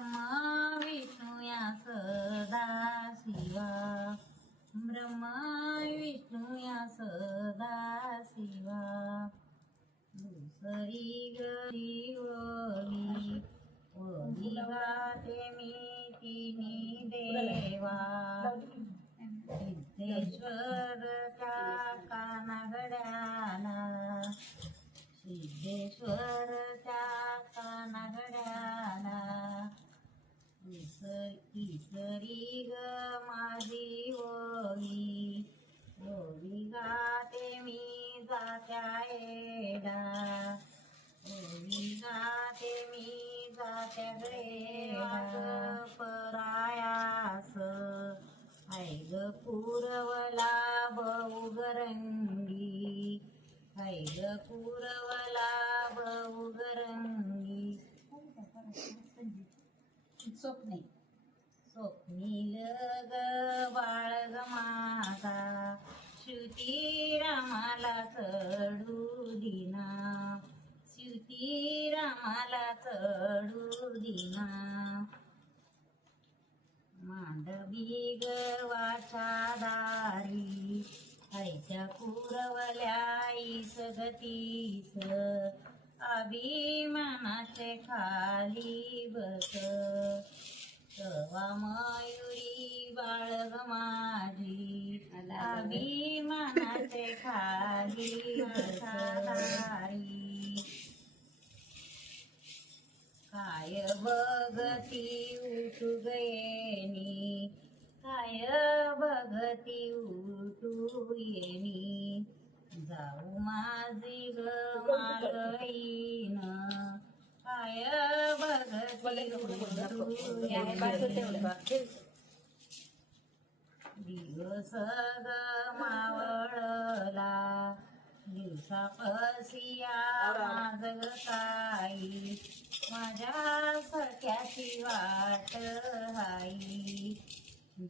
ब्रह्मा विष्णू या सदा शिवा, ब्रह्मा विष्णू या सदा शिवा. दुसरी गरी ओवी ओवी गाते मी तिन्ही देवा. सिद्धेश्वरच्या कानागड्याला, सिद्धेश्वरच्या कानागड्याला तिसरी ग माझी ओवी ओवी गाते मी जात्या येडा. ओवी गाते मी जात्या येडा. परायास हाय ग पुरवला बहुगरंगी, हाय ग पुरवला बहुगरंगी. स्वप्नील ग बाळ ग माझा, श्रुती रामाला चढू दिना, श्रुती रामाला चढू दिना. मांडवी ग वाच्या दारी, हायच्या पुरवल्या ईस गतीस. अभिमानाचे खाली बस, तवा मयुरी बाळग माझी, अभिमानाचे खाली बसारी. काय बघती उठू गयेनी, काय बघती उठू येणी. जाऊ माझी ग मागईन, काय बघती उठू येणी. दिवस ग मावळला, दिवसापसिया माझ ग ताई. माझ्या सख्याची वाट हाई.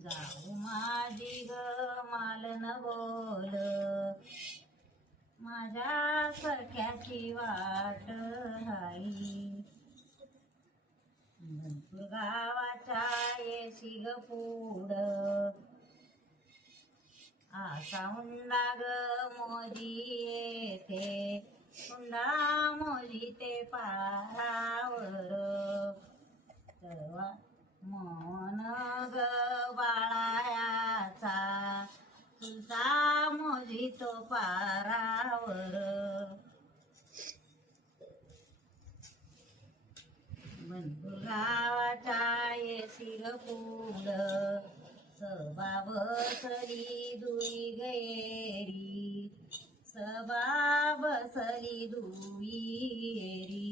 जाऊ माझी ग मालन बोल, माझ्या सख्याची वाट हाई. भरपूर गावाच्या येशी ग पुढ, आसा हुंडा ग मोजी येते. हुंडा मोजी ते पारावर, तेव्हा मन ग बाळायाचा, तुझा मोजी तो पारावर. भरपूर गावाच्या येशी ग पुढ, सभा बसली दुई गयेरी, सभा बसली दुईरी.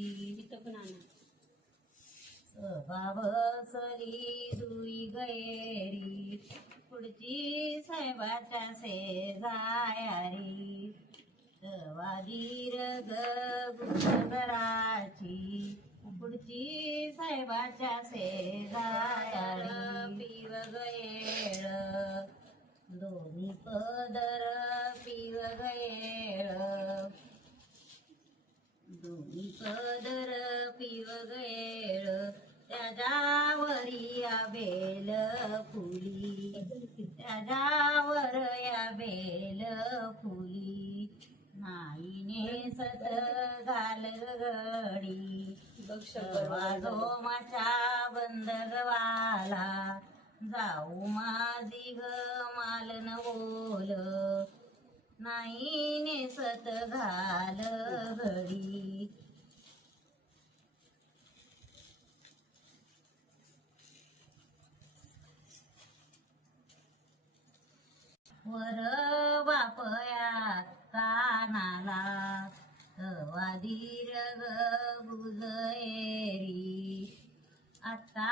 सभा बसली दुई गयेरी, पुढची साहेबाच्या शेजारी. तवा दीर्घ गुजराची, पुढची साहेबाच्या शेजारी. पिव गयेळ दोन्ही पदर, पिव गयेळ दोन्ही पदर, पिव गयेळ. त्याच्यावरी या बेल फुली, त्याच्यावर या बेल फुली. नाही नेसत घाल गडी, वाजोमाच्या बंदगवाला. जाऊ माझी ग मालन बोल, नाही नेसत घाल घडी. वर बापया कानाला, तवा दीर्घ बुजयेरी. आता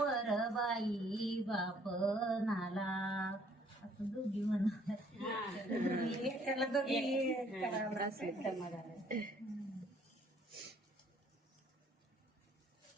वर बाई बाप नाला. असं दोघी म्हणा, त्याला दोघी